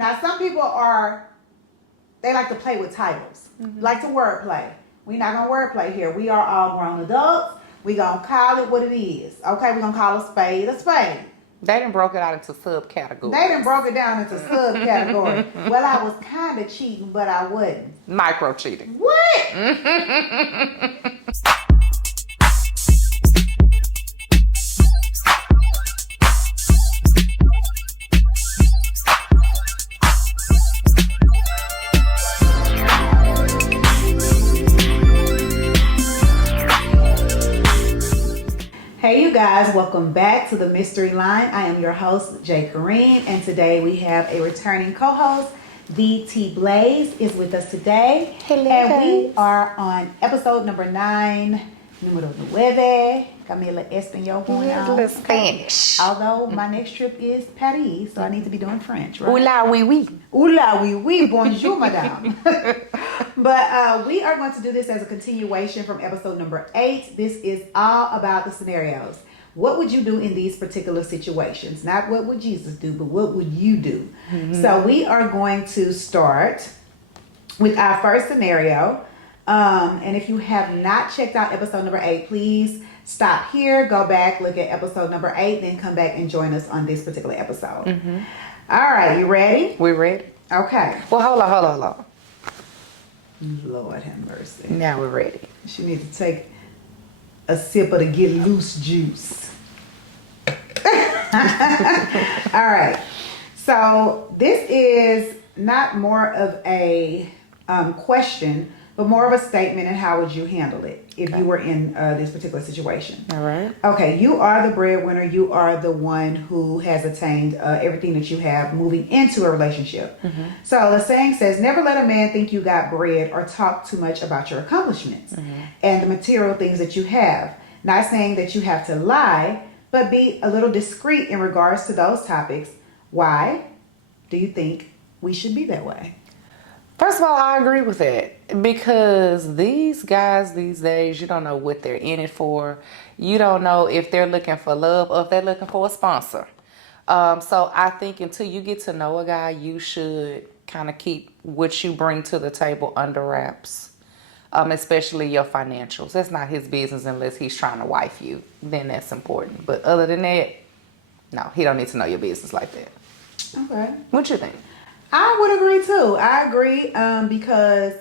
Now, some people they like to play with titles, like to wordplay. We're not going to wordplay here. We are all grown adults. We're going to call it what it is. Okay, we're going to call a spade a spade. They done broke it out into subcategories. They done broke it down into subcategories. Well, I was kind of cheating, but I wasn't. Micro cheating. What? Hey you guys, welcome back to the Mystery Line. I am your host, Jay Kareen, and today we have a returning co-host, DT Blaze is with us today. Hello, and guys. We are on episode number 9, número 9. Camila Espanol going on. Spanish. Although my next trip is Paris, so I need to be doing French, right? Hola, oui, oui. Hola, oui, oui, bonjour, madame. But we are going to do this as a continuation from episode number 8. This is all about the scenarios. What would you do in these particular situations? Not what would Jesus do, but what would you do? Mm-hmm. So we are going to start with our first scenario. And if you have not checked out episode number 8, please stop here, go back, look at episode number 8, then come back and join us on this particular episode. Mm-hmm. All right, you ready? We ready? Okay. Well, hold on. Lord have mercy. Now we're ready. She needs to take a sip of the get loose juice. All right. So this is not more of a question, but more of a statement, and how would you handle it if you were in this particular situation? All right. Okay, you are the breadwinner. You are the one who has attained everything that you have moving into a relationship. Mm-hmm. So the saying says, never let a man think you got bread or talk too much about your accomplishments and the material things that you have. Not saying that you have to lie, but be a little discreet in regards to those topics. Why do you think we should be that way? First of all, I agree with that, because these guys these days, you don't know what they're in it for. You don't know if they're looking for love or if they're looking for a sponsor. So I think until you get to know a guy, you should kind of keep what you bring to the table under wraps, especially your financials. That's not his business unless he's trying to wife you. Then that's important. But other than that, no, he don't need to know your business like that. Okay. What you think? I would agree too. I agree because,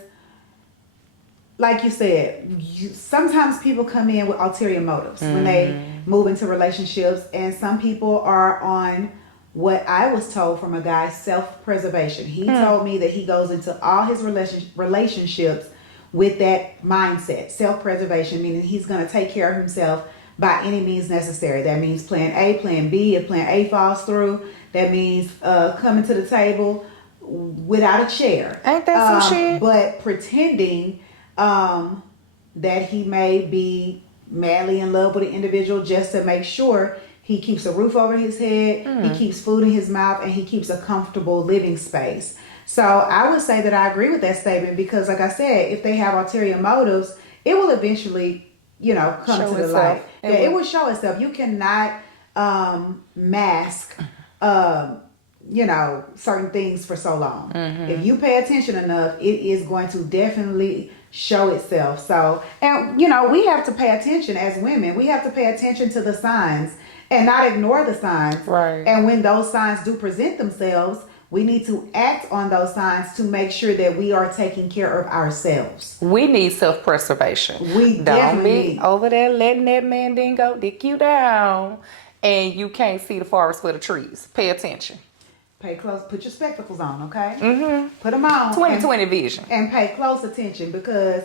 like you said, sometimes people come in with ulterior motives when they move into relationships, and some people are on what I was told from a guy, self-preservation. He told me that he goes into all his relationships with that mindset, self-preservation, meaning he's going to take care of himself by any means necessary. That means plan A, plan B. If plan A falls through, that means coming to the table without a chair. Ain't that some shit? But pretending that he may be madly in love with an individual just to make sure he keeps a roof over his head, he keeps food in his mouth, and he keeps a comfortable living space. So I would say that I agree with that statement, because like I said, if they have ulterior motives, it will eventually, come show to the itself. light. It will show itself. You cannot mask certain things for so long. If you pay attention enough, it is going to definitely show itself. So, and we have to pay attention as women. We have to pay attention to the signs and not ignore the signs. Right. And when those signs do present themselves, we need to act on those signs to make sure that we are taking care of ourselves. We need self-preservation. We don't definitely be need. over there letting that man dingo dick you down and you can't see the forest for the trees. Pay attention. Pay close. Put your spectacles on, okay? Mm-hmm. Put them on. 20/20 vision. And pay close attention, because,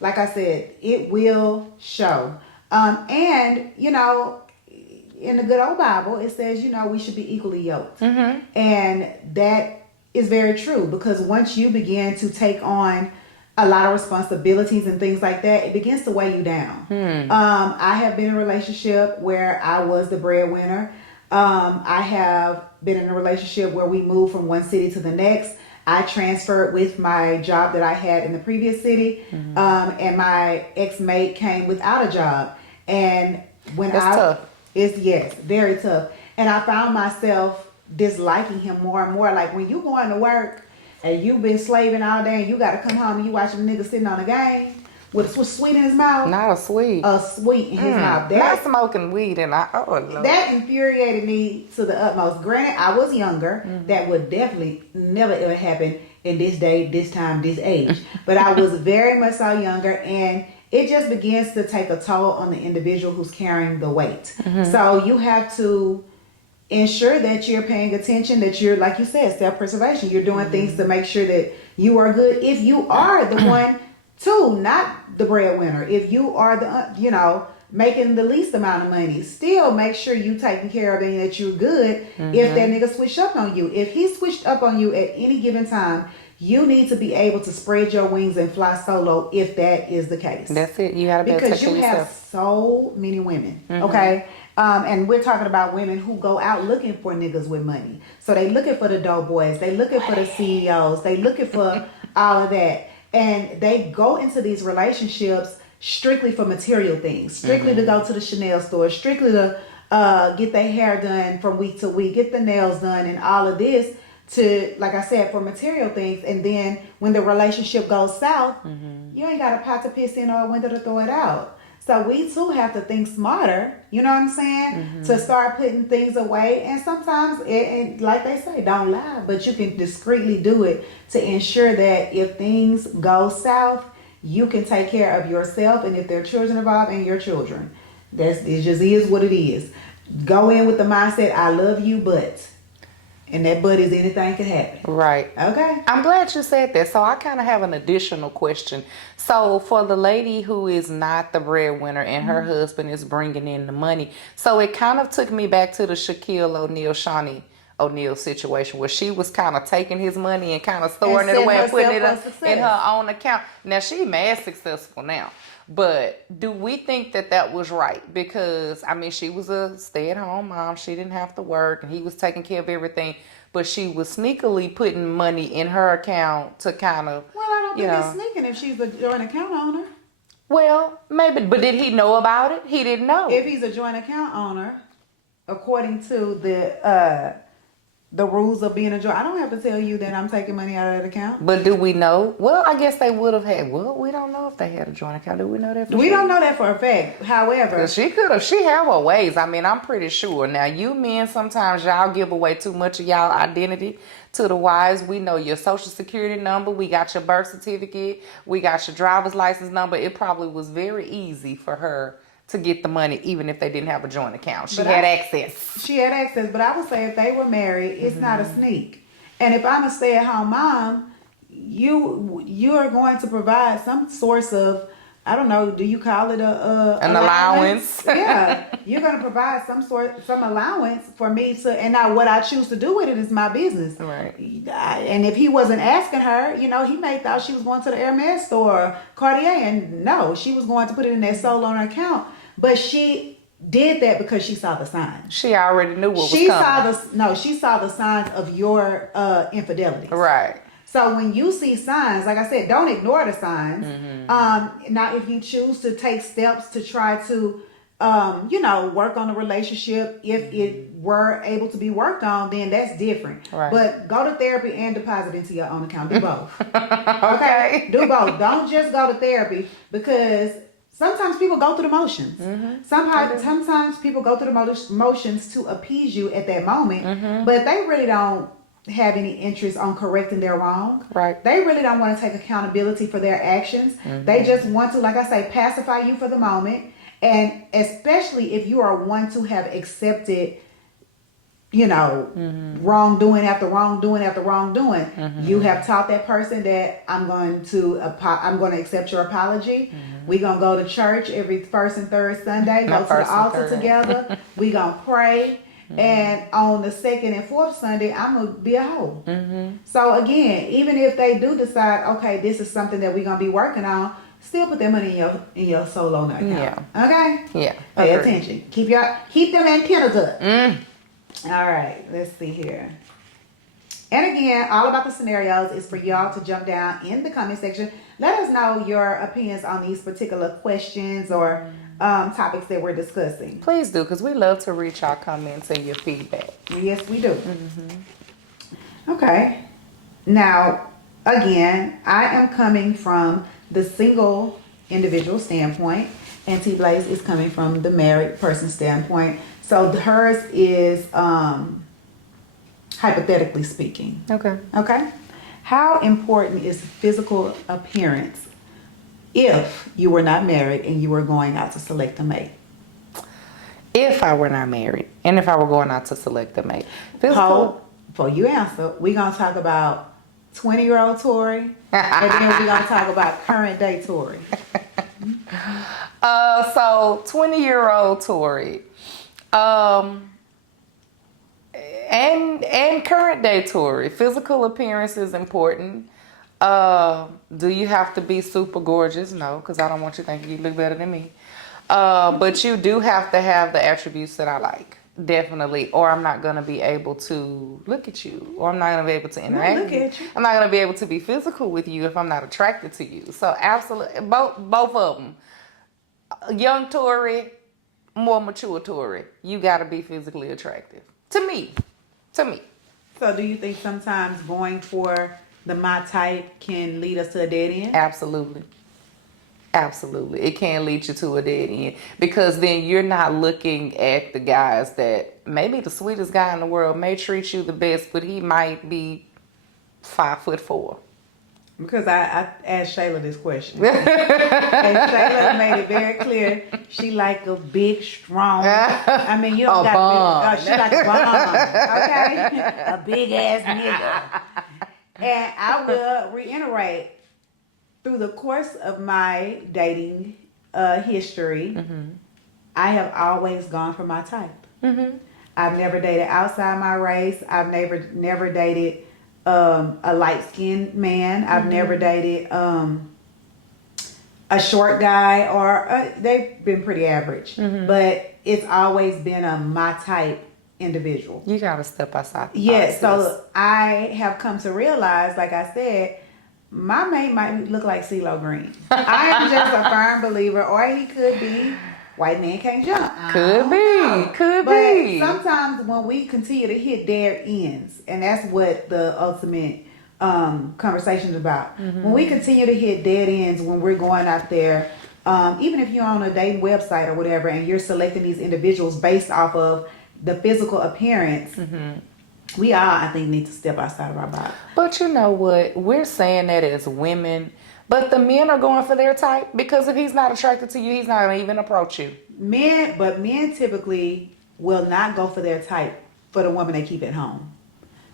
like I said, it will show. And in the good old Bible, it says, we should be equally yoked. Mm-hmm. And that is very true, because once you begin to take on a lot of responsibilities and things like that, it begins to weigh you down. I have been in a relationship where I was the breadwinner. I have been in a relationship where we moved from one city to the next. I transferred with my job that I had in the previous city, and my ex-mate came without a job. And when That's tough. It's very tough. And I found myself disliking him more and more. Like when you going to work and you've been slaving all day and you got to come home and you watching a nigga sitting on a game with a sweet in his mouth. Not a sweet. A sweet in his mouth. Not smoking weed and oh Lord. That infuriated me to the utmost. Granted, I was younger. That would definitely never ever happen in this day, this time, this age. But I was very much so younger, and it just begins to take a toll on the individual who's carrying the weight. So you have to ensure that you're paying attention, that you're, like you said, self-preservation. You're doing things to make sure that you are good. If you are the one too, not the breadwinner. If you are the, making the least amount of money, still make sure you taking care of it and that you're good. If that nigga switched up on you, if he switched up on you at any given time, you need to be able to spread your wings and fly solo if that is the case. That's it. You gotta be able to because take you care of have yourself. so many women, okay? And we're talking about women who go out looking for niggas with money. So they looking for the dope boys, they looking for the CEOs, they looking for all of that. And they go into these relationships strictly for material things, strictly to go to the Chanel store, strictly to get their hair done from week to week, get the nails done, and all of this to, like I said, for material things. And then when the relationship goes south, you ain't got a pot to piss in or a window to throw it out. So we too have to think smarter, you know what I'm saying? To start putting things away. And sometimes, and like they say, don't lie, but you can discreetly do it to ensure that if things go south, you can take care of yourself, and if there are children involved, and your children. It just is what it is. Go in with the mindset, I love you, but... And that but is anything could happen. Right. Okay. I'm glad you said that. So I kind of have an additional question. So for the lady who is not the breadwinner and her husband is bringing in the money, so it kind of took me back to the Shaquille O'Neal, Shawnee O'Neal situation where she was kind of taking his money and kind of storing it away and putting it in her own account. Now she mad successful now. But do we think that that was right? Because, I mean, she was a stay-at-home mom. She didn't have to work, and he was taking care of everything. But she was sneakily putting money in her account to kind of, Well, I don't think it's sneaking if she's a joint account owner. Well, maybe. But did he know about it? He didn't know. If he's a joint account owner, according to the rules of being a joint, I don't have to tell you that I'm taking money out of that account. But do we know? Well, I guess they would have had. Well, we don't know if they had a joint account. Do we know that for We sure? don't know that for a fact. However, She could have. She have her ways. I mean, I'm pretty sure. Now, you men, sometimes y'all give away too much of y'all identity to the wives. We know your social security number. We got your birth certificate. We got your driver's license number. It probably was very easy for her to get the money, even if they didn't have a joint account. She had access. She had access, but I would say if they were married, it's not a sneak. And if I'm a stay-at-home mom, you are going to provide some source of, I don't know, do you call it an allowance? Yeah, you're going to provide some allowance for me to, and now what I choose to do with it is my business. Right. And if he wasn't asking her, he may thought she was going to the Hermes store, Cartier, and no, she was going to put it in that sole owner account. But she did that because she saw the signs. She already knew what was coming. She saw the signs of your infidelity. Right. So when you see signs, like I said, don't ignore the signs. Now, if you choose to take steps to try to, work on the relationship, if it were able to be worked on, then that's different. Right. But go to therapy and deposit into your own account. Do both. Okay. Do both. Don't just go to therapy, because sometimes people go through the motions. Sometimes people go through the motions to appease you at that moment, but they really don't have any interest on correcting their wrong. Right. They really don't want to take accountability for their actions. They just want to, like I say, pacify you for the moment. And especially if you are one to have accepted, wrongdoing after wrongdoing after wrongdoing. You have taught that person that I'm going to accept your apology. We're going to go to church every first and third Sunday, go to the altar together. We're going to pray. And on the second and fourth Sunday, I'm going to be a hoe. So again, even if they do decide, okay, this is something that we're going to be working on, still put that money in your solo account. Yeah. Okay? Yeah. Pay attention. Keep them antennas up. All right, let's see here. And again, all about the scenarios is for y'all to jump down in the comment section. Let us know your opinions on these particular questions or topics that we're discussing. Please do, because we love to read your comments and your feedback. Yes, we do. Okay. Now, again, I am coming from the single individual standpoint, and T Blaze is coming from the married person standpoint. So hers is hypothetically speaking. Okay. Okay. How important is physical appearance if you were not married and you were going out to select a mate? If I were not married, and if I were going out to select a mate. Before you answer, we're going to talk about 20-year-old Tori, and then we're going to talk about current day Tori. So 20-year-old Tori, and current day Tori, physical appearance is important. Do you have to be super gorgeous? No, because I don't want you thinking you look better than me. But you do have to have the attributes that I like, definitely, or I'm not going to be able to look at you, or I'm not going to be able to interact with you. I'm not going to be able to be physical with you if I'm not attracted to you. So absolutely, both of them. Young Tori, more mature Tori, you got to be physically attractive. To me. So do you think sometimes going for the my type can lead us to a dead end? Absolutely. It can lead you to a dead end, because then you're not looking at the guys that maybe the sweetest guy in the world may treat you the best, but he might be 5'4". Because I asked Shayla this question. And Shayla made it very clear she like a big, strong. I mean, you don't got she like a bond. Okay? A big ass nigga. And I will reiterate, through the course of my dating history, I have always gone for my type. I've never dated outside my race. I've never dated a light-skinned man. I've never dated a short guy, or they've been pretty average. But it's always been a my type individual. You gotta step outside. Yes, so I have come to realize, like I said, my mate might look like CeeLo Green. I am just a firm believer, or he could be white man can't jump. Could be. But sometimes when we continue to hit dead ends, and that's what the ultimate conversation is about. When we continue to hit dead ends when we're going out there, even if you're on a dating website or whatever, and you're selecting these individuals based off of the physical appearance, we all, I think, need to step outside of our box. But you know what? We're saying that as women, but the men are going for their type, because if he's not attracted to you, he's not going to even approach you. Men typically will not go for their type for the woman they keep at home.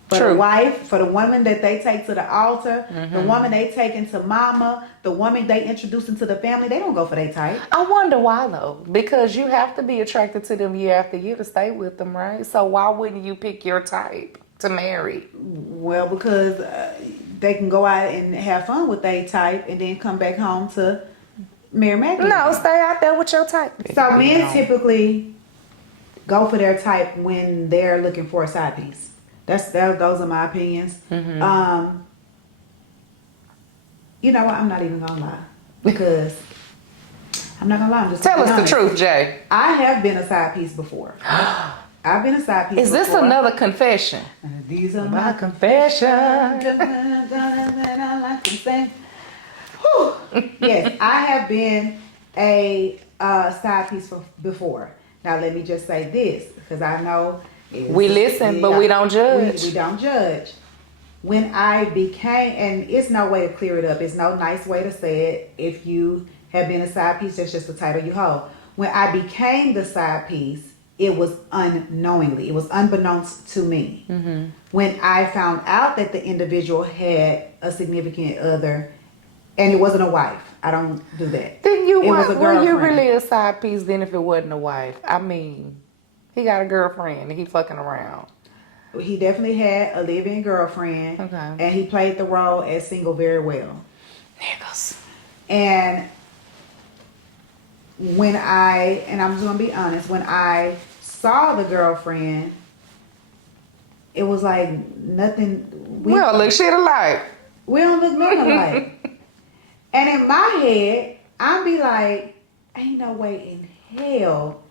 For the wife, for the woman that they take to the altar, the woman they take into mama, the woman they introduce into the family, they don't go for their type. I wonder why, though. Because you have to be attracted to them year after year to stay with them, right? So why wouldn't you pick your type to marry? Well, because they can go out and have fun with their type and then come back home to marry Maggie. No, stay out there with your type. So men typically go for their type when they're looking for a side piece. Those are my opinions. You know what? I'm not even gonna lie, because I'm not gonna lie. I'm just tell us honest. the truth, Jay. I have been a side piece before. I've been a side piece. Is this before. Another confession? These are my confessions. Yes, I have been a side piece before. Now let me just say this, because I know. We listen, but we don't judge. We don't judge. When I became, and it's no way to clear it up. It's no nice way to say it. If you have been a side piece, that's just the title you hold. When I became the side piece, it was unknowingly. It was unbeknownst to me. When I found out that the individual had a significant other, and it wasn't a wife. I don't do that. Then were you really a a side piece then if it wasn't a wife? I mean, he got a girlfriend and he fucking around. He definitely had a live-in girlfriend. Okay. And he played the role as single very well. Niggas. And I'm just gonna be honest, when I saw the girlfriend, it was like nothing. We don't look shit alike. We don't look nothing alike. And in my head, I'd be like, ain't no way in hell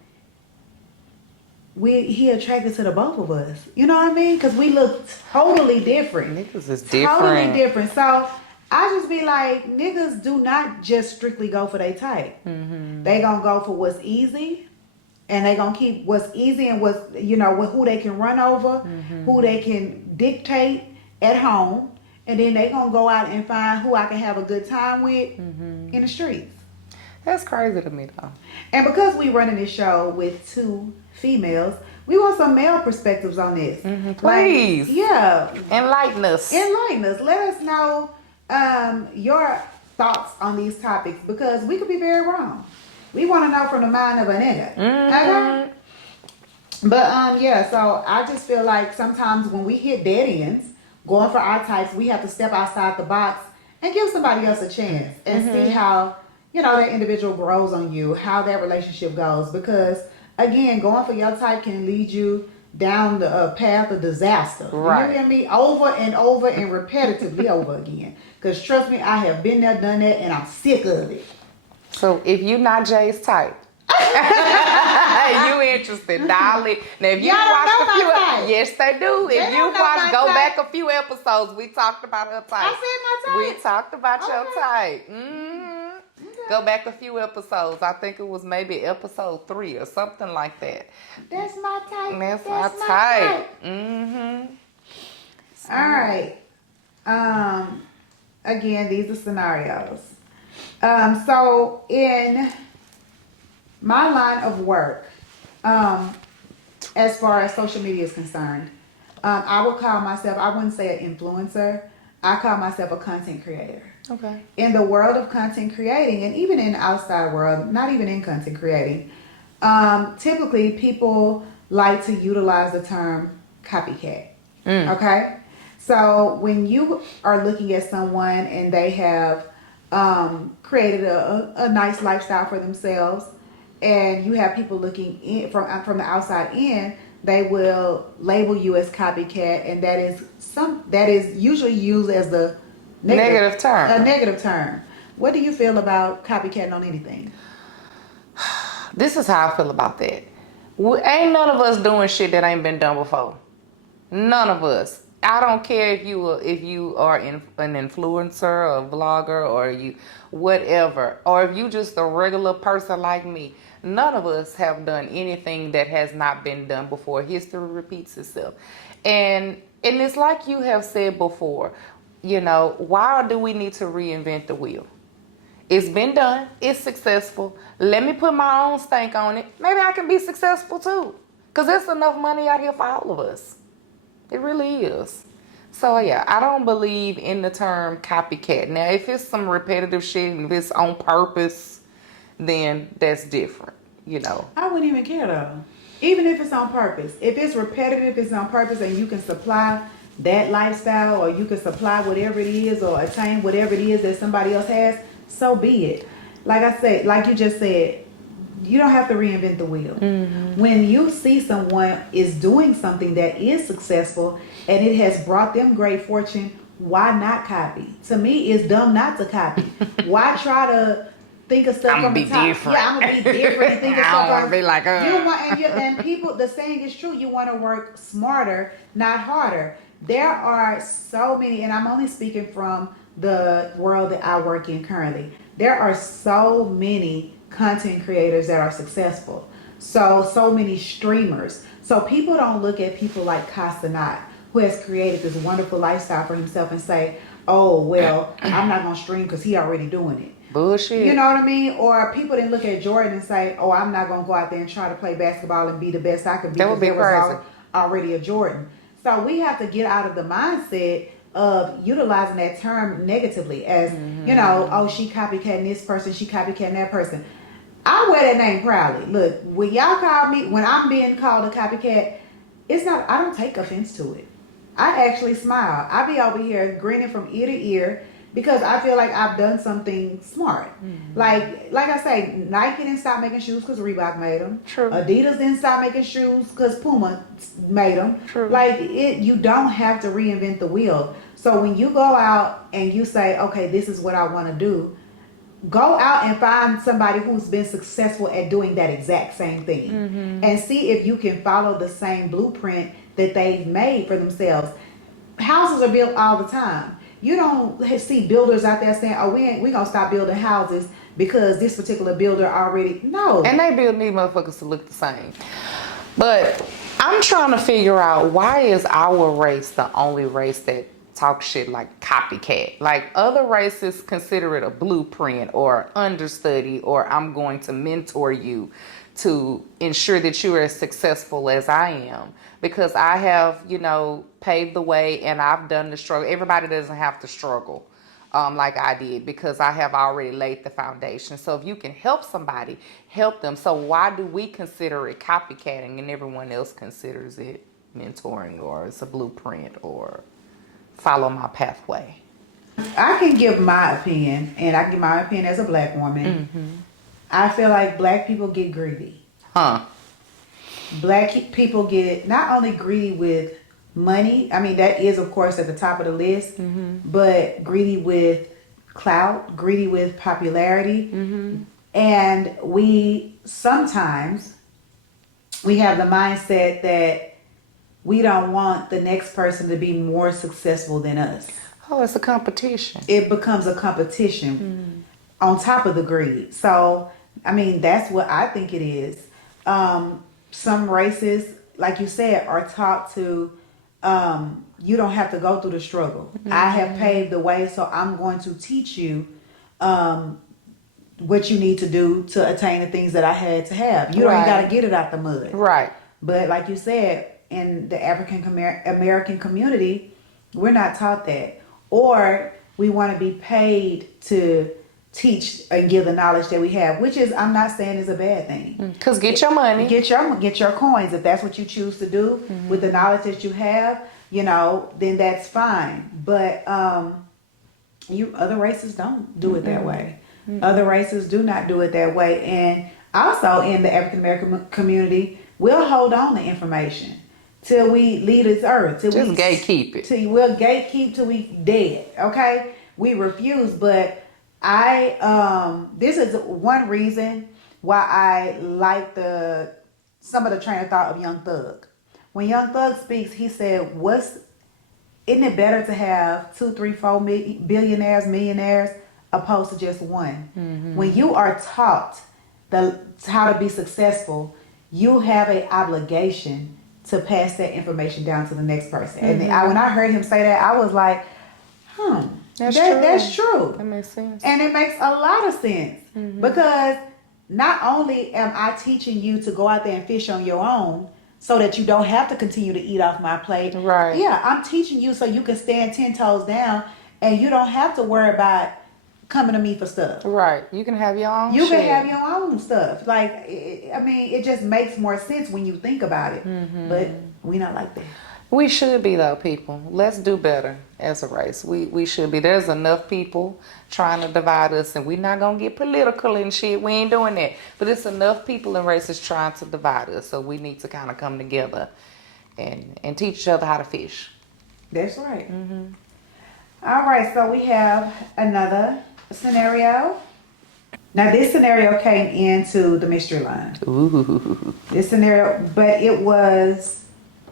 he attracted to the both of us. You know what I mean? Because we look totally different. Niggas is different. Totally different. So I just be like, niggas do not just strictly go for their type. They gonna go for what's easy, and they gonna keep what's easy and what's, with who they can run over, who they can dictate at home, and then they gonna go out and find who I can have a good time with in the streets. That's crazy to me though. And because we running this show with 2 females, we want some male perspectives on this. Please. Yeah. Enlighten us. Let us know your thoughts on these topics, because we could be very wrong. We want to know from the mind of a nigga. Okay? But yeah, so I just feel like sometimes when we hit dead ends, going for our types, we have to step outside the box and give somebody else a chance and see how, that individual grows on you, how that relationship goes. Because again, going for your type can lead you down the path of disaster. Right. You hear me? Over and over and repetitively over again. Because trust me, I have been there, done that, and I'm sick of it. So if you're not Jay's type, you interested, dial it. Now if you watched a few, yes they do. If you watch, go back a few episodes. We talked about her type. I said my type. We talked about your type. Okay. Go back a few episodes. I think it was maybe episode 3 or something like that. That's my type. That's my type. All right. Again, these are scenarios. So in my line of work, as far as social media is concerned, I would call myself, I wouldn't say an influencer, I call myself a content creator. Okay. In the world of content creating, and even in the outside world, not even in content creating, typically people like to utilize the term copycat. Okay? So when you are looking at someone and they have created a nice lifestyle for themselves, and you have people looking in from the outside in, they will label you as copycat, and that is usually used as the negative term. A negative term. What do you feel about copycatting on anything? This is how I feel about that. Ain't none of us doing shit that ain't been done before. None of us. I don't care if you are an influencer, or a vlogger, or you whatever, or if you just a regular person like me. None of us have done anything that has not been done before. History repeats itself. And it's like you have said before, why do we need to reinvent the wheel? It's been done. It's successful. Let me put my own stank on it. Maybe I can be successful too. Because there's enough money out here for all of us. It really is. So yeah, I don't believe in the term copycat. Now, if it's some repetitive shit and if it's on purpose, then that's different, I wouldn't even care though. Even if it's on purpose. If it's repetitive, it's on purpose, and you can supply that lifestyle, or you can supply whatever it is, or attain whatever it is that somebody else has, so be it. Like I said, like you just said, you don't have to reinvent the wheel. When you see someone is doing something that is successful and it has brought them great fortune, why not copy? To me, it's dumb not to copy. Why try to think of stuff from the top? Different. Yeah, I'm gonna be different and think of I stuff. don't want to be like her. You want, and people, the saying is true. You want to work smarter, not harder. There are so many, and I'm only speaking from the world that I work in currently. There are so many content creators that are successful. So many streamers. So people don't look at people like Castanat, who has created this wonderful lifestyle for himself, and say, oh, well, I'm not going to stream because he already doing it. Bullshit. You know what I mean? Or people didn't look at Jordan and say, oh, I'm not going to go out there and try to play basketball and be the best I can be. That would be crazy. Already a Jordan. So we have to get out of the mindset of utilizing that term negatively as, oh, she copycatting this person, she copycatting that person. I wear that name proudly. Look, when y'all call me, when I'm being called a copycat, I don't take offense to it. I actually smile. I be over here grinning from ear to ear because I feel like I've done something smart. Like I say, Nike didn't stop making shoes because Reebok made them. True. Adidas didn't stop making shoes because Puma made them. True. You don't have to reinvent the wheel. So when you go out and you say, okay, this is what I want to do, go out and find somebody who's been successful at doing that exact same thing, and see if you can follow the same blueprint that they've made for themselves. Houses are built all the time. You don't see builders out there saying, "Oh, we gonna stop building houses because this particular builder already." No. And they build these motherfuckers to look the same. But I'm trying to figure out, why is our race the only race that talk shit like copycat? Like, other races consider it a blueprint or understudy, or I'm going to mentor you to ensure that you are as successful as I am, because I have, paved the way and I've done the struggle. Everybody doesn't have to struggle like I did, because I have already laid the foundation. So if you can help somebody, help them. So why do we consider it copycatting and everyone else considers it mentoring, or it's a blueprint, or follow my pathway? I can give my opinion, and I can give my opinion as a black woman. I feel like black people get greedy. Black people get not only greedy with money, I mean, that is, of course, at the top of the list, but greedy with clout, greedy with popularity. And we sometimes, we have the mindset that we don't want the next person to be more successful than us. Oh, it's a competition. It becomes a competition on top of the greed. So, I mean, that's what I think it is. Some races, like you said, are taught to, you don't have to go through the struggle. I have paved the way, so I'm going to teach you what you need to do to attain the things that I had to have. You don't got to get it out the mud. Right. But like you said, in the African American community, we're not taught that. Or we want to be paid to teach and give the knowledge that we have, which is, I'm not saying is a bad thing. Because get your money. Get your coins. If that's what you choose to do with the knowledge that you have, then that's fine. But other races don't do it that way. Other races do not do it that way. And also in the African American community, we'll hold on to information till we leave this earth. Till Just gatekeep it. We'll gatekeep till we dead. Okay? We refuse. But this is one reason why I like some of the train of thought of Young Thug. When Young Thug speaks, he said, isn't it better to have 2, 3, 4 billionaires, millionaires, opposed to just one? When you are taught how to be successful, you have an obligation to pass that information down to the next person. And when I heard him say that, I was like, that's true. That makes sense. And it makes a lot of sense. Because not only am I teaching you to go out there and fish on your own so that you don't have to continue to eat off my plate. Right. Yeah, I'm teaching you so you can stand 10 toes down and you don't have to worry about coming to me for stuff. Right. You can have your own You shit. can have your own stuff. Like, it just makes more sense when you think about it. But we not like that. We should be, though, people. Let's do better as a race. We should be. There's enough people trying to divide us, and we're not going to get political and shit. We ain't doing that. But it's enough people in races trying to divide us, so we need to kind of come together and teach each other how to fish. That's right. All right, so we have another scenario. Now, this scenario came into the mystery line. Ooh. This scenario, but it was...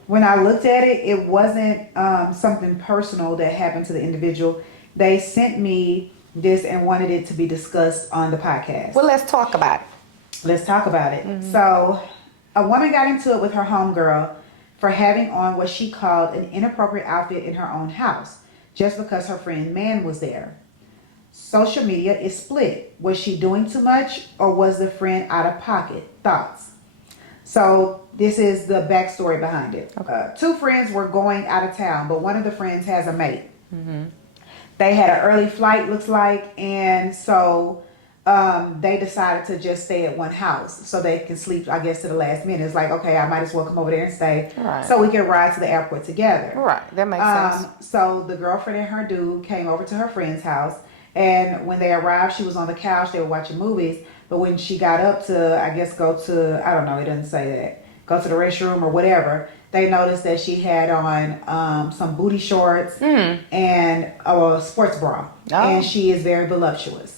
When I looked at it, it wasn't something personal that happened to the individual. They sent me this and wanted it to be discussed on the podcast. Well, let's talk about it. Let's talk about it. So, a woman got into it with her homegirl for having on what she called an inappropriate outfit in her own house, just because her friend man was there. Social media is split. Was she doing too much, or was the friend out of pocket? Thoughts? So this is the backstory behind it. Okay. 2 friends were going out of town, but one of the friends has a mate. They had an early flight, looks like, and so they decided to just stay at one house so they can sleep, I guess, to the last minute. It's like, okay, I might as well come over there and stay so we can ride to the airport together. Right, that makes sense. So the girlfriend and her dude came over to her friend's house, and when they arrived, she was on the couch. They were watching movies. But when she got up to, I guess, go to, I don't know, it doesn't say that, go to the restroom or whatever, they noticed that she had on some booty shorts and a sports bra. And she is very voluptuous.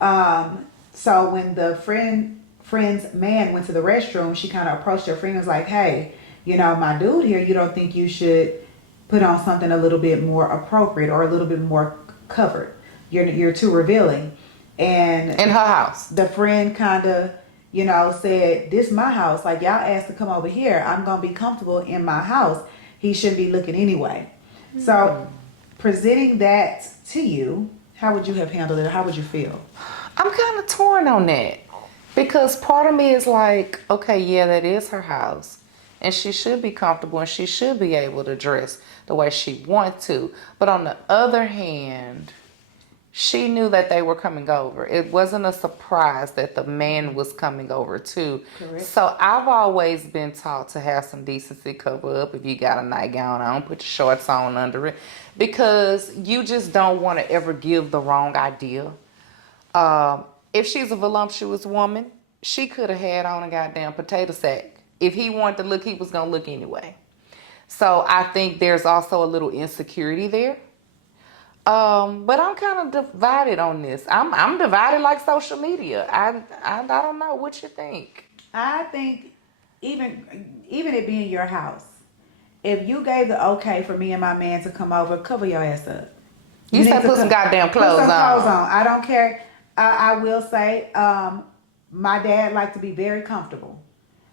So when the friend's man went to the restroom, she kind of approached her friend and was like, hey, my dude here, you don't think you should put on something a little bit more appropriate or a little bit more covered? You're too revealing. And in her house, the friend kind of, said, this is my house. Like, y'all asked to come over here. I'm going to be comfortable in my house. He shouldn't be looking anyway. Mm-hmm. So presenting that to you, how would you have handled it? How would you feel? I'm kind of torn on that because part of me is like, okay, yeah, that is her house and she should be comfortable and she should be able to dress the way she wants to. But on the other hand, she knew that they were coming over. It wasn't a surprise that the man was coming over too. Correct. So I've always been taught to have some decency, cover up. If you got a nightgown on, put your shorts on under it, because you just don't want to ever give the wrong idea. If she's a voluptuous woman, she could have had on a goddamn potato sack. If he wanted to look, he was going to look anyway. So I think there's also a little insecurity there. But I'm kind of divided on this. I'm divided like social media. I don't know what you think. I think even it being your house, if you gave the okay for me and my man to come over, cover your ass up. You said put some goddamn clothes on. Put some clothes on. I don't care. I will say, my dad liked to be very comfortable.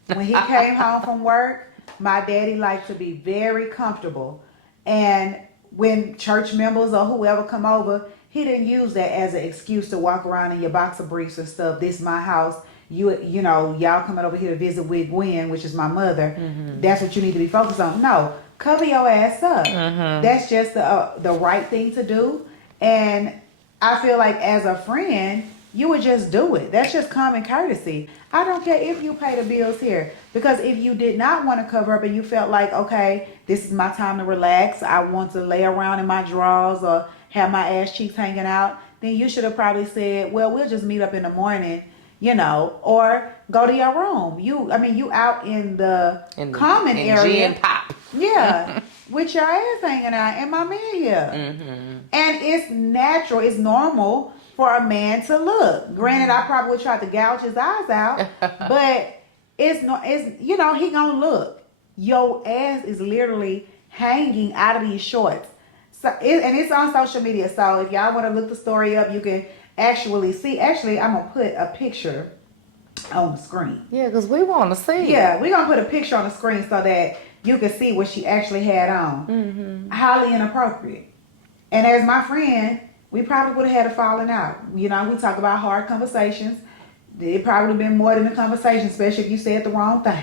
When he came home from work, my daddy liked to be very comfortable. And when church members or whoever come over, he didn't use that as an excuse to walk around in your boxer briefs and stuff. This is my house. Y'all coming over here to visit with Gwen, which is my mother. Mm-hmm. That's what you need to be focused on. No, cover your ass up. Mm-hmm. That's just the right thing to do. And I feel like as a friend, you would just do it. That's just common courtesy. I don't care if you pay the bills here. Because if you did not want to cover up and you felt like, okay, this is my time to relax, I want to lay around in my drawers or have my ass cheeks hanging out, then you should have probably said, well, we'll just meet up in the morning, or go to your room. You out in the common area. G and pop. Yeah. With your ass hanging out and my man here. Mm-hmm. And it's natural, it's normal for a man to look. Granted, I probably would try to gouge his eyes out, but he gonna look. Your ass is literally hanging out of these shorts. So and it's on social media. So if y'all want to look the story up, you can actually see. Actually, I'm gonna put a picture on the screen. Yeah, because we want to see. Yeah, we're gonna put a picture on the screen so that you can see what she actually had on. Mm-hmm. Highly inappropriate. And as my friend, we probably would have had a falling out. We talk about hard conversations. It probably would have been more than a conversation, especially if you said the wrong thing.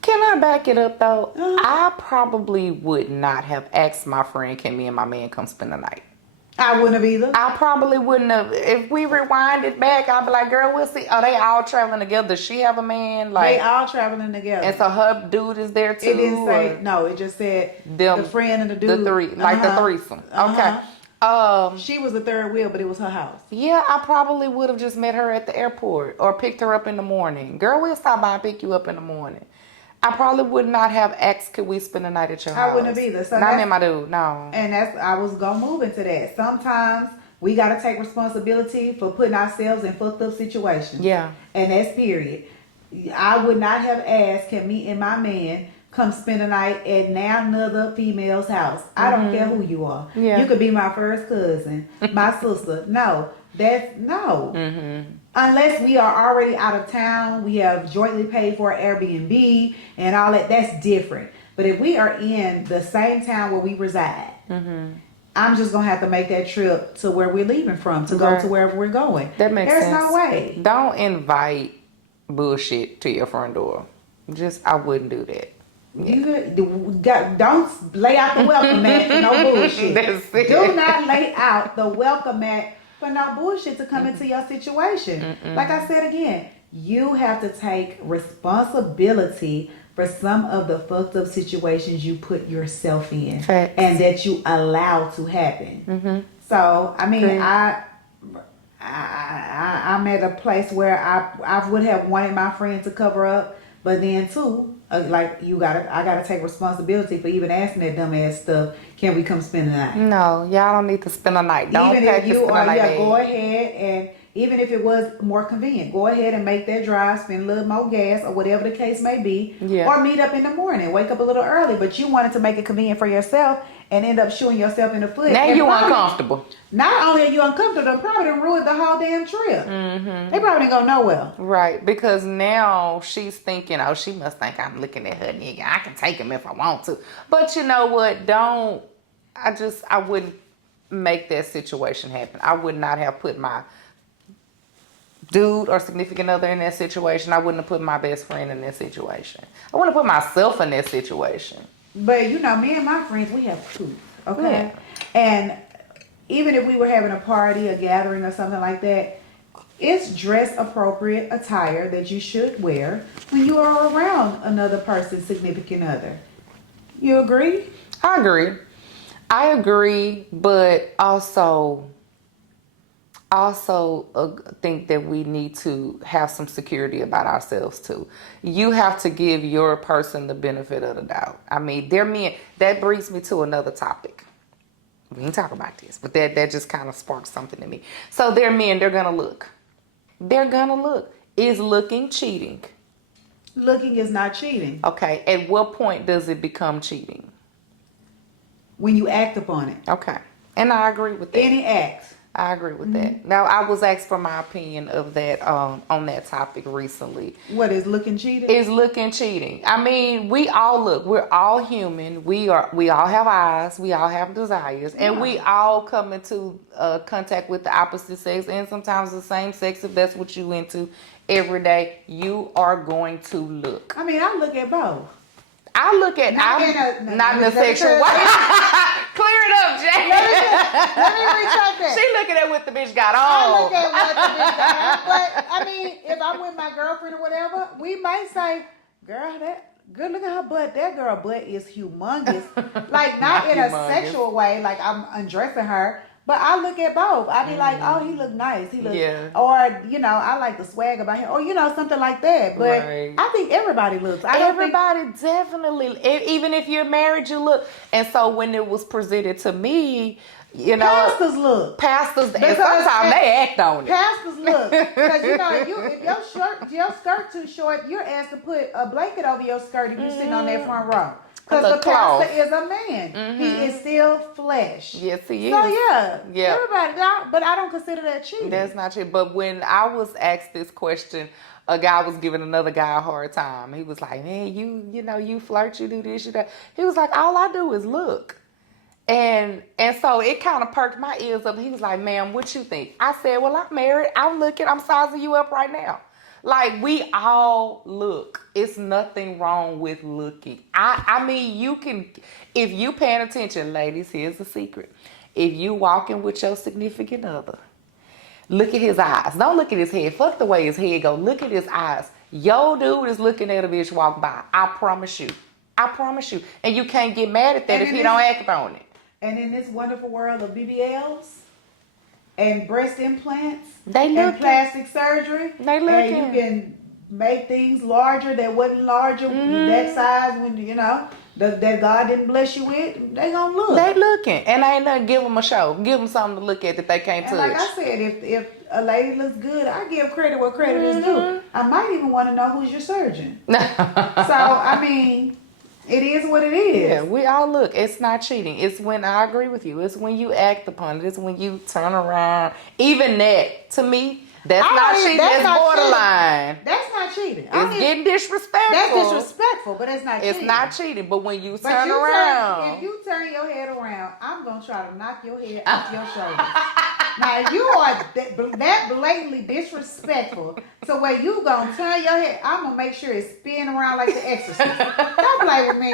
Can I back it up, though? I probably would not have asked my friend, can me and my man come spend the night? I wouldn't have either. I probably wouldn't have. If we rewind it back, I'd be like, girl, we'll see. Are they all traveling together? Does she have a man? They all traveling together. And so her dude is there, too? It didn't say, no, it just said the friend and the dude. The three, like the threesome. Okay. She was the third wheel, but it was her house. Yeah, I probably would have just met her at the airport or picked her up in the morning. Girl, we'll stop by and pick you up in the morning. I probably would not have asked, could we spend the night at your house? I wouldn't have either. So not me and my dude, no. And I was going to move into that. Sometimes we got to take responsibility for putting ourselves in fucked up situations. Yeah. And that's period. I would not have asked, can me and my man come spend the night at now another female's house. I don't care who you are. Yeah. You could be my first cousin, my sister. No. Mm-hmm. Unless we are already out of town, we have jointly paid for Airbnb and all that, that's different. But if we are in the same town where we reside, I'm just going to have to make that trip to where we're leaving from to go to wherever we're going. That makes sense. There's no way. Don't invite bullshit to your front door. I wouldn't do that. Yeah. Don't lay out the welcome mat for no bullshit. Do not lay out the welcome mat for no bullshit to come into your situation. Like I said again, you have to take responsibility for some of the fucked up situations you put yourself in. Facts. And that you allow to happen. So, I mean, I'm at a place where I would have wanted my friend to cover up, but then too, like I gotta take responsibility for even asking that dumbass stuff. Can we come spend the night? No, y'all don't need to spend the night. Don't even if you are, go ahead and even if it was more convenient. Go ahead and make that drive, spend a little more gas or whatever the case may be. Yeah. Or meet up in the morning, wake up a little early, but you wanted to make it convenient for yourself and end up shooting yourself in the foot. Now and you probably, uncomfortable. Not only are you uncomfortable, they probably done ruined the whole damn trip. They probably didn't go nowhere. Right, because now she's thinking, oh, she must think I'm looking at her nigga. I can take him if I want to. But you know what? I wouldn't make that situation happen. I would not have put my dude or significant other in that situation. I wouldn't have put my best friend in that situation. I wouldn't have put myself in that situation. But you know, me and my friends, we have truth, okay? Yeah. And even if we were having a party, a gathering or something like that, it's dress appropriate attire that you should wear when you are around another person's significant other. You agree? I agree, but also think that we need to have some security about ourselves too. You have to give your person the benefit of the doubt. I mean, they're men. That brings me to another topic. We can talk about this, but that just kind of sparked something in me. So they're men. They're gonna look. Is looking cheating? Looking is not cheating. Okay. At what point does it become cheating? When you act upon it. Okay. And I agree with that. Any act. I agree with that. Now, I was asked for my opinion of that on that topic recently. What is looking cheating? Is looking cheating? I mean, we all look. We're all human. We all have eyes. We all have desires, and we all come into contact with the opposite sex, and sometimes the same sex. If that's what you into every day, you are going to look. I mean, I look at both. I look at not in a sexual way. Clear it up, Jay. Let me retract that. She looking at what the bitch got on. I look at what the bitch got on. But I mean, if I'm with my girlfriend or whatever, we might say, "Girl, that good look at her butt. That girl butt is humongous." Like not in a sexual way, like I'm undressing her. But I look at both. I be like, oh, he look nice. He look, or you know, I like the swag about him, or you know, something like that. But I think everybody looks. Everybody definitely. Even if you're married, you look. And so when it was presented to me, you know, pastors look. And sometimes they act on it. Pastors look, because you know, if your skirt too short, you're asked to put a blanket over your skirt if you're sitting on that front row. Because the pastor is a man. He is still flesh. Yes, he is. So yeah. Everybody, but I don't consider that cheating. That's not cheating. But when I was asked this question, a guy was giving another guy a hard time. He was like, man, you know, you flirt, you do this, you that. He was like, all I do is look. And so it kind of perked my ears up. He was like, ma'am, what you think? I said, well, I'm married. I'm looking. I'm sizing you up right now. Like, we all look. It's nothing wrong with looking. I mean, you can, if you paying attention, ladies, here's the secret. If you walking with your significant other, look at his eyes. Don't look at his head. Fuck the way his head go. Look at his eyes. Yo dude is looking at a bitch walk by. I promise you. And you can't get mad at that if he don't act on it. And in this wonderful world of BBLs and breast implants and plastic surgery, and you can make things larger that wasn't larger that size when you know that God didn't bless you with. They gonna look. They looking, and I ain't nothing. Give them a show. Give them something to look at that they can't touch. Like I said, if a lady looks good, I give credit where credit is due. I might even want to know who's your surgeon. So I mean, it is what it is. Yeah, we all look. It's not cheating. It's when I agree with you. It's when you act upon it. It's when you turn around. Even that, to me, that's not cheating. That's borderline. Cheating. That's not cheating. It's getting disrespectful. That's disrespectful, but it's not cheating. It's not cheating, but when you turn around. If you turn your head around, I'm going to try to knock your head off your shoulder. Now, if you are that blatantly disrespectful to where you going to turn your head, I'm going to make sure it's spinning around like the Exorcist. Don't play with me.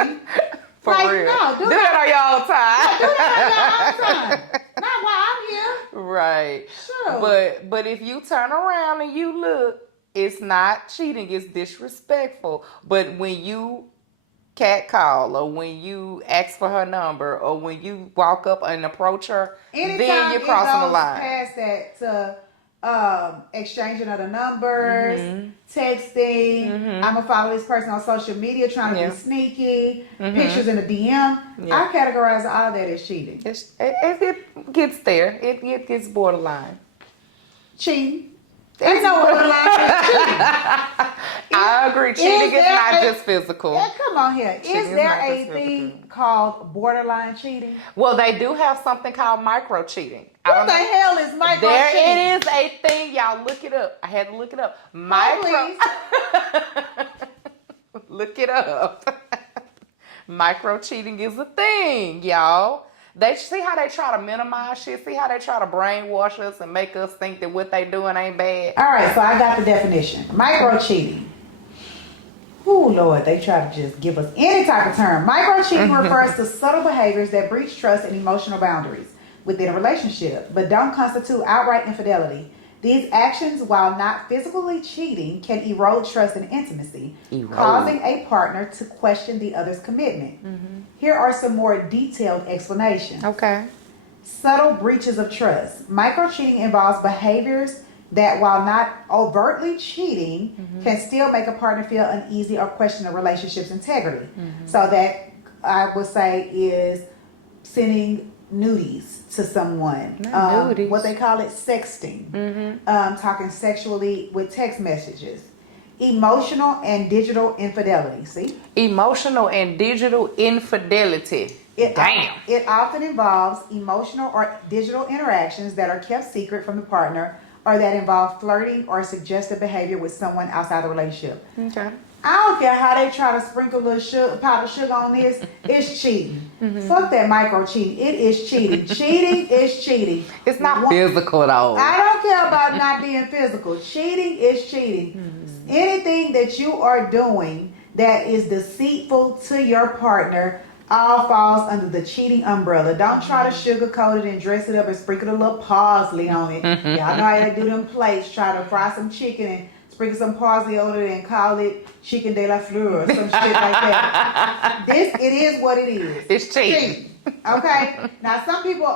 For real. No, do that on your own time. Do that on your own time. Not while I'm here. Right. Sure. But if you turn around and you look, it's not cheating. It's disrespectful. But when you catcall, or when you ask for her number, or when you walk up and approach her, then you're crossing the line. Past that to exchanging of the numbers, texting. I'm gonna follow this person on social media, trying to be sneaky. Pictures in the DM. I categorize all that as cheating. It gets there. It gets borderline. cheating. Ain't no borderline cheating. I agree. Cheating is not just physical. Yeah, come on here. Cheating Is is there not a just thing physical. called borderline cheating? Well, they do have something called micro cheating. What the hell is micro There cheating? it is a thing. Y'all look it up. I had to look it up. Please. Look it up. Micro cheating is a thing, y'all. They see how they try to minimize shit. See how they try to brainwash us and make us think that what they doing ain't bad. All right, so I got the definition. Micro cheating. Oh Lord, they try to just give us any type of term. Micro cheating refers to subtle behaviors that breach trust and emotional boundaries within a relationship, but don't constitute outright infidelity. These actions, while not physically cheating, can erode trust and intimacy, causing a partner to question the other's commitment. Here are some more detailed explanations. Okay. Subtle breaches of trust. Micro cheating involves behaviors that, while not overtly cheating, can still make a partner feel uneasy or question a relationship's integrity. So that, I would say, is sending nudies to someone. Nudies. What they call it, sexting. Talking sexually with text messages. Emotional and digital infidelity. See? Emotional and digital infidelity. Damn. It often involves emotional or digital interactions that are kept secret from the partner, or that involve flirting or suggestive behavior with someone outside the relationship. Okay. I don't care how they try to sprinkle a little powder sugar on this. It's cheating. Fuck that micro cheating. It is cheating. Cheating is cheating. It's not physical at all. I don't care about not being physical. Cheating is cheating. Anything that you are doing that is deceitful to your partner all falls under the cheating umbrella. Don't try to sugarcoat it and dress it up and sprinkle a little parsley on it. Y'all know how they do them plates. Try to fry some chicken and sprinkle some parsley on it and call it chicken de la fleur or some shit like that. It is what it is. It's cheating. Okay? Now, some people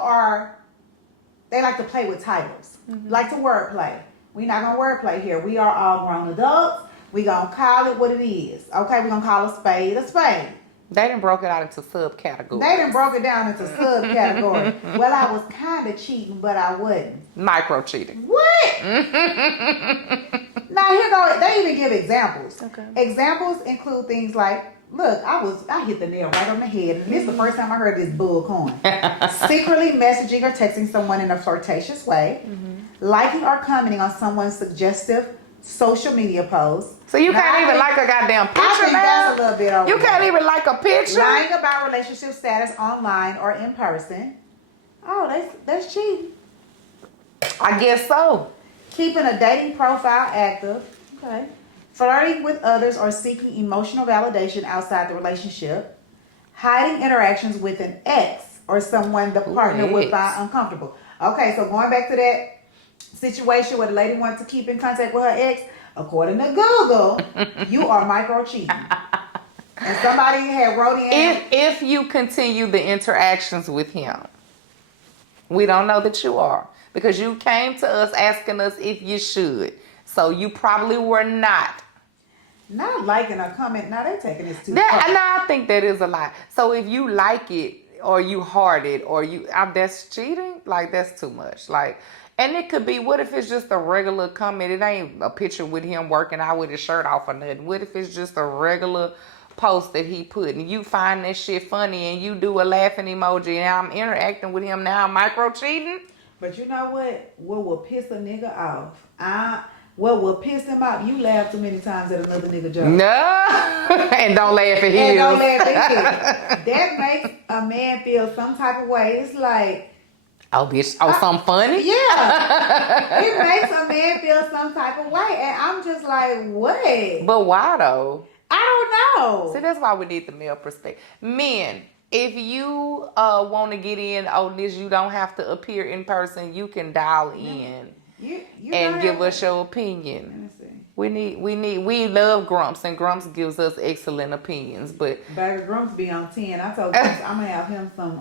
they like to play with titles. Like to wordplay. We're not going to wordplay here. We are all grown adults. We're going to call it what it is. Okay? We're going to call a spade a spade. They done broke it out into subcategories. They done broke it down into subcategories. Well, I was kind of cheating, but I wasn't. Micro cheating. What? Now, here go. They even give examples. Okay. Examples include things like, look, I hit the nail right on the head. And this is the first time I heard this bull coin. Secretly messaging or texting someone in a flirtatious way. Liking or commenting on someone's suggestive social media posts. So you can't even like a goddamn picture I think now? that's a little bit over. You can't even like a picture? Lying about relationship status online or in person. Oh, that's cheating. I guess so. Keeping a dating profile active. Okay. Flirting with others or seeking emotional validation outside the relationship. Hiding interactions with an ex or someone the partner would find uncomfortable. Okay, so going back to that situation where the lady wants to keep in contact with her ex, according to Google, you are micro cheating. And somebody had wrote in. If you continue the interactions with him, we don't know that you are, because you came to us asking us if you should. So you probably were not. Not liking a comment. Now they're taking this too far. I think that is a lie. So if you like it or you heart it or that's cheating. Like, that's too much. Like, and it could be, what if it's just a regular comment? It ain't a picture with him working out with his shirt off or nothing. What if it's just a regular post that he put and you find that shit funny and you do a laughing emoji and I'm interacting with him now, micro cheating? But you know what? What will piss a nigga off? What will piss him off? You laugh too many times at another nigga joke. No. And don't laugh at his. And don't laugh at his. That makes a man feel some type of way. It's like, oh, bitch. Oh, something funny? Yeah. It makes a man feel some type of way. And I'm just like, what? But why though? I don't know. See, that's why we need the male perspective. Men, if you want to get in on this, you don't have to appear in person. You can dial in and give us your opinion. We love Grumps, and Grumps gives us excellent opinions. But Bagger Grumps be on 10. I told Grumps I'm gonna have him some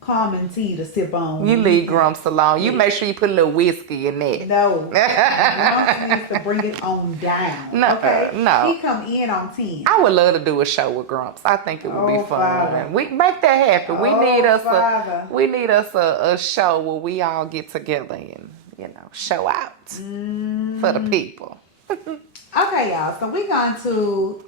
common tea to sip on. You leave Grumps alone. You make sure you put a little whiskey in that. No. Grumps needs to bring it on down. No, okay? no. He come in on 10. I would love to do a show with Grumps. I think it would be fun. Father. We can make that happen. We need us Father. a show where we all get together and show out for the people. Okay, y'all. So we're going to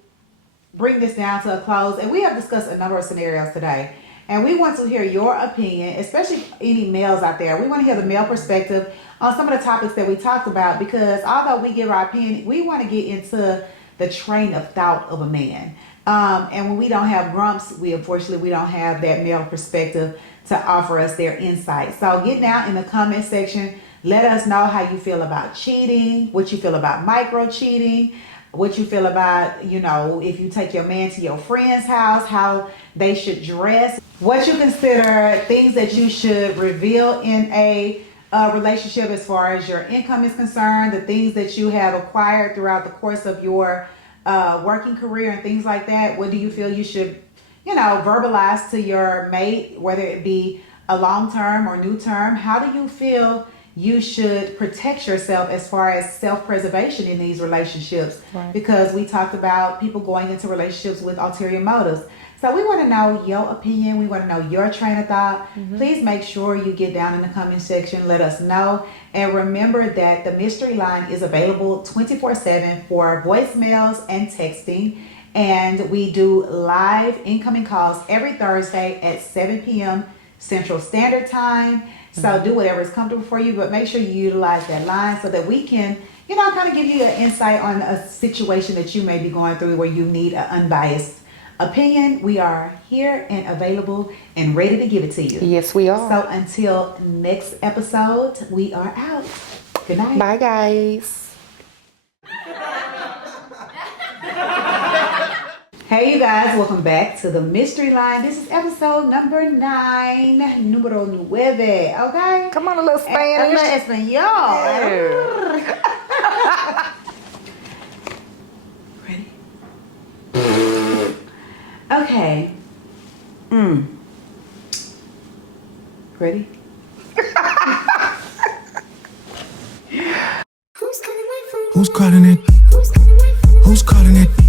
bring this down to a close, and we have discussed a number of scenarios today. And we want to hear your opinion, especially any males out there. We want to hear the male perspective on some of the topics that we talked about, because although we give our opinion, we want to get into the train of thought of a man. And when we don't have grumps, unfortunately we don't have that male perspective to offer us their insight. So get down in the comment section. Let us know how you feel about cheating, what you feel about micro cheating, what you feel about, if you take your man to your friend's house, how they should dress, what you consider things that you should reveal in a relationship as far as your income is concerned, the things that you have acquired throughout the course of your working career and things like that. What do you feel you should, verbalize to your mate, whether it be a long-term or new term? How do you feel you should protect yourself as far as self-preservation in these relationships? Right. Because we talked about people going into relationships with ulterior motives. So we want to know your opinion. We want to know your train of thought. Please make sure you get down in the comment section. Let us know. And remember that the mystery line is available 24/7 for voicemails and texting. And we do live incoming calls every Thursday at 7 p.m. Central Standard Time. So do whatever is comfortable for you, but make sure you utilize that line so that we can, kind of give you an insight on a situation that you may be going through where you need an unbiased opinion. We are here and available and ready to give it to you. Yes, we are. So until next episode, we are out. Good night. Bye, guys. Hey you guys, welcome back to the Mystery Line. This is episode number 9, numero 9, okay? Come on, a little Spanish. Espanol. Ready? Okay. Ready? Who's calling it? Who's calling it?